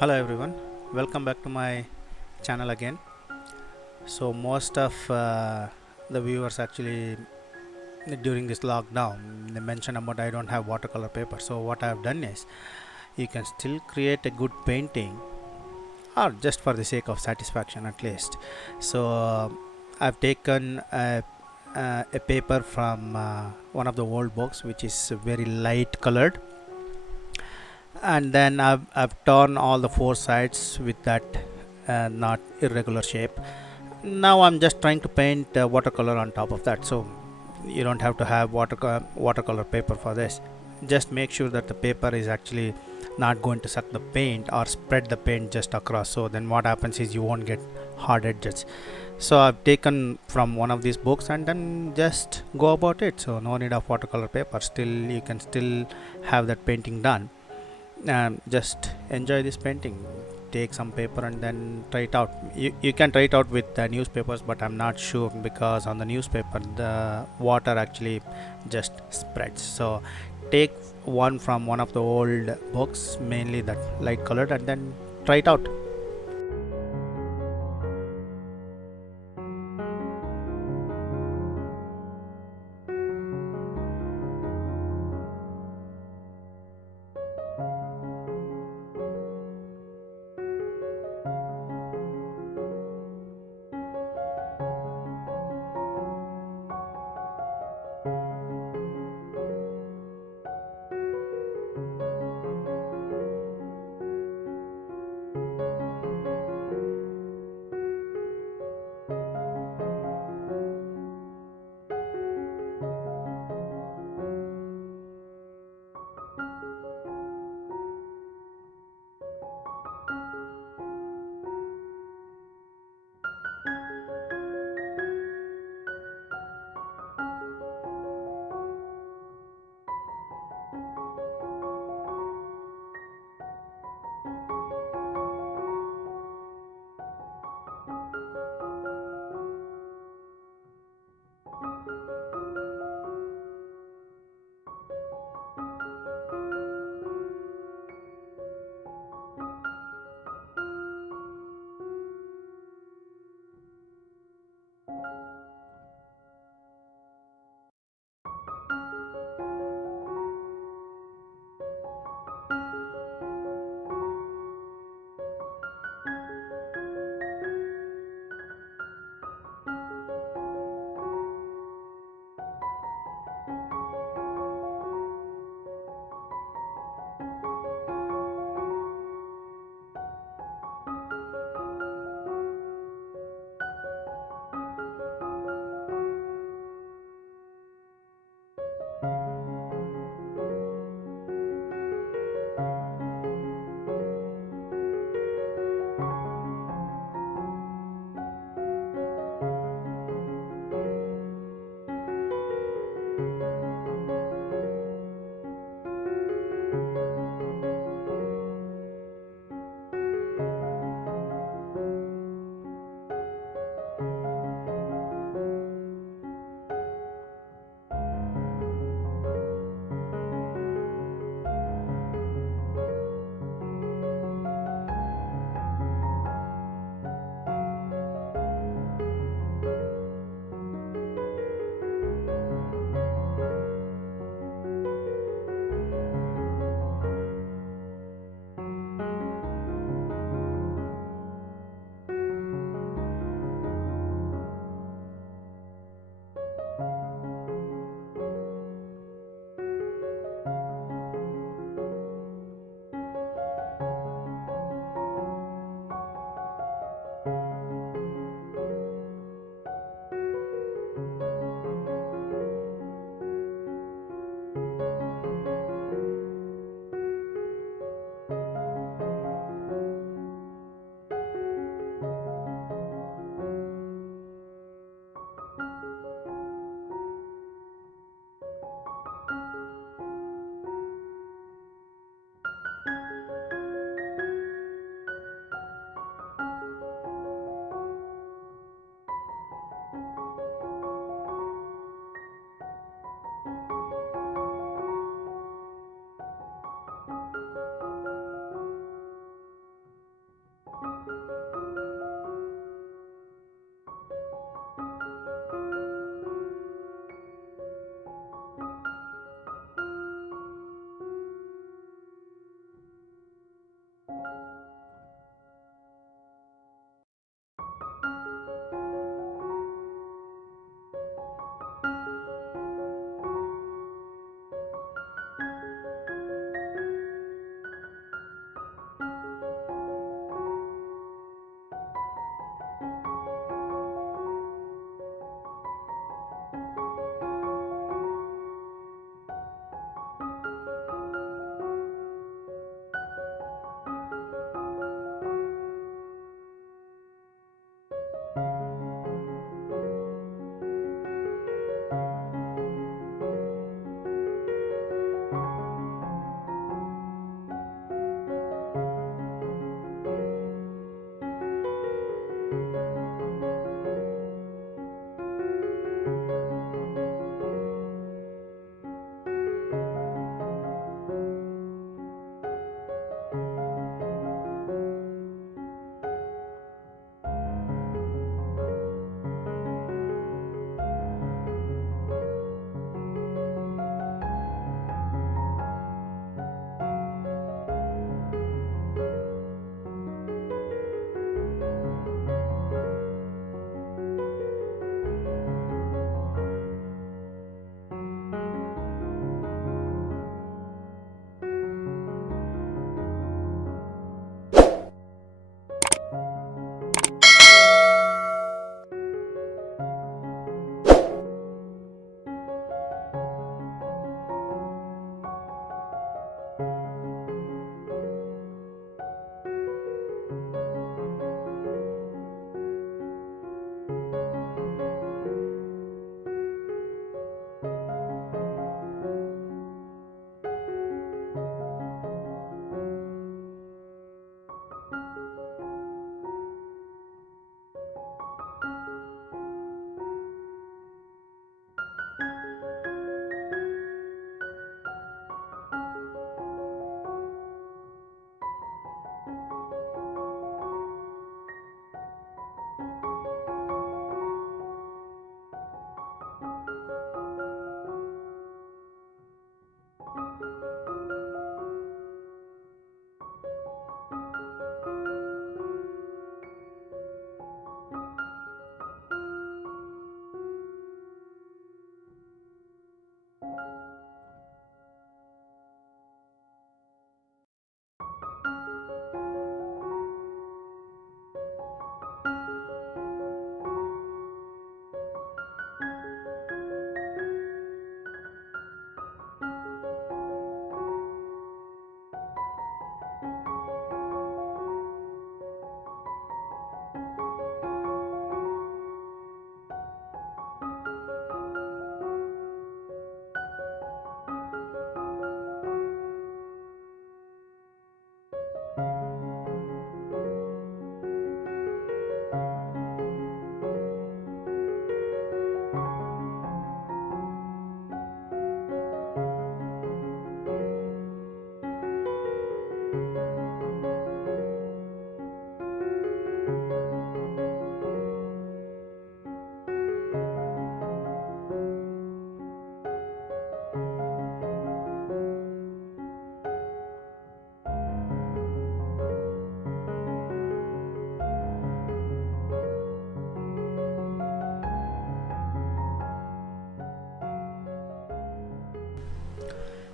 Hello everyone, welcome back to my channel again. So most of the viewers actually during this lockdown they mention about I don't have watercolor paper. So what I have done is you can still create a good painting or just for the sake of satisfaction at least. So I've taken a paper from one of the old books which is very light colored, and then I've torn all the four sides with that not irregular shape. Now I'm just trying to paint watercolor on top of that. So you don't have to have watercolor paper for this. Just make sure that the paper is actually not going to suck the paint or spread the paint just across. So then what happens is you won't get hard edges. So I've taken from one of these books and then just go about it. So no need of watercolor paper, still you can still have that painting done. Just enjoy this painting. Take some paper and then try it out. You can try it out with newspapers, but I'm not sure because on the newspaper the water actually just spreads. So take one from one of the old books, mainly that light colored, and then try it out.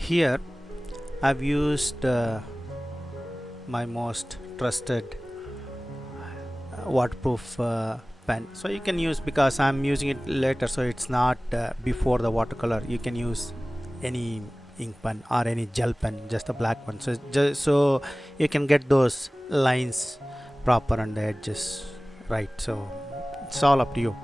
Here I've used my most trusted waterproof pen, so you can use, because I'm using it later, so it's not before the watercolor. You can use any ink pen or any gel pen, just a black one, so just so you can get those lines proper and the edges right. So it's all up to you.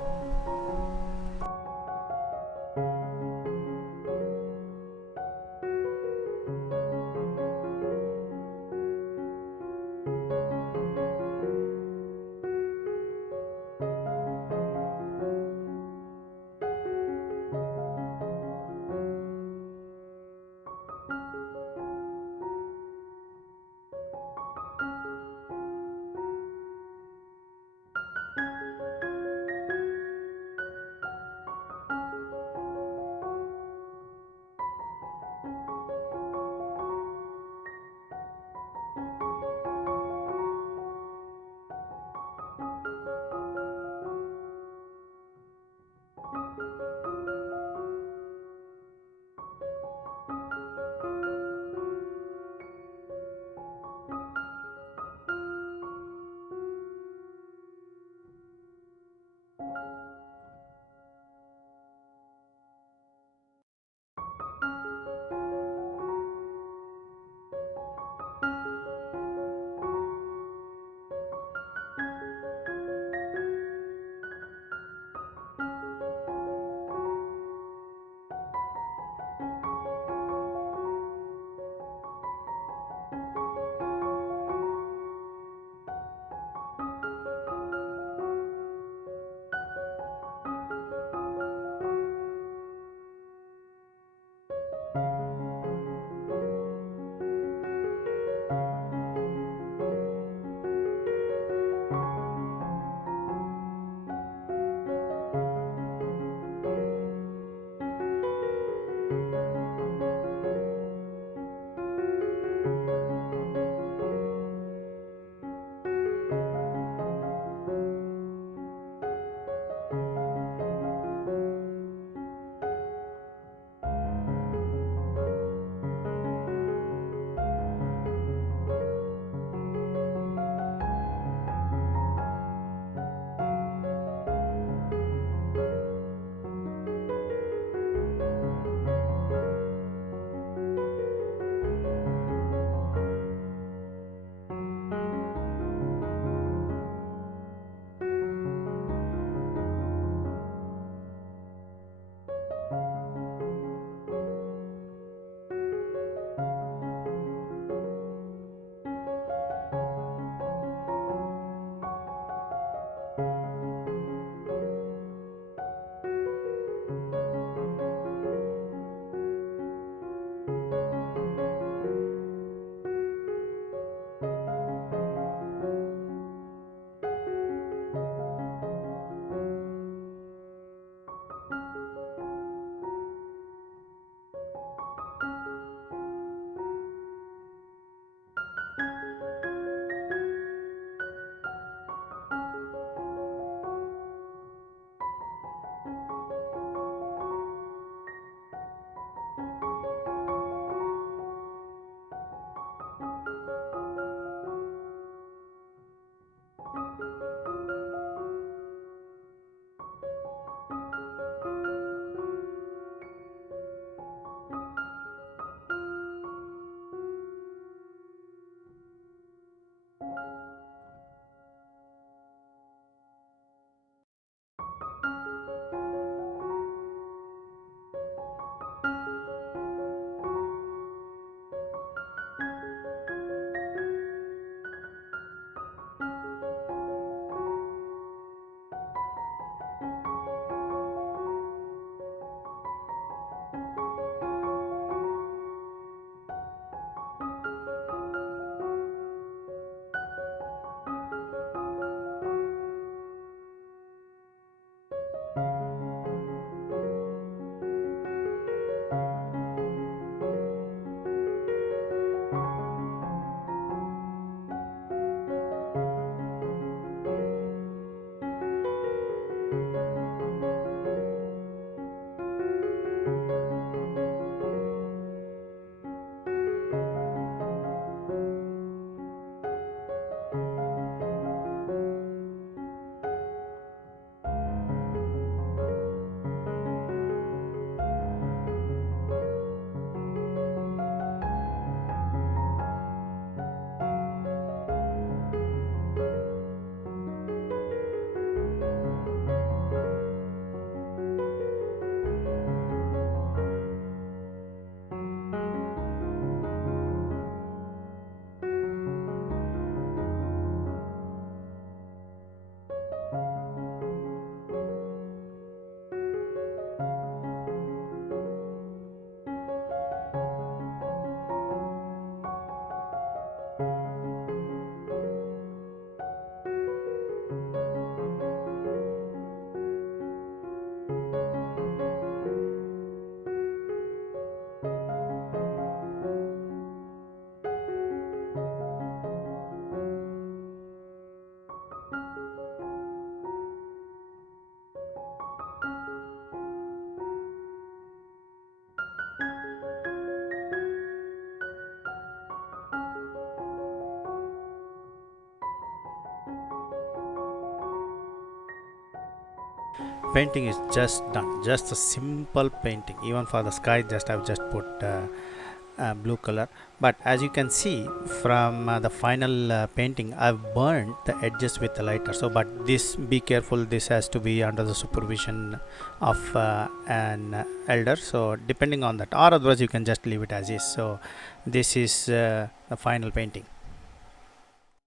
painting is just done, just a simple painting. Even for the sky, just I've just put blue color. But as you can see from the final painting, I've burned the edges with the lighter. So but this, be careful, this has to be under the supervision of an elder, so depending on that, or otherwise you can just leave it as is. So this is the final painting.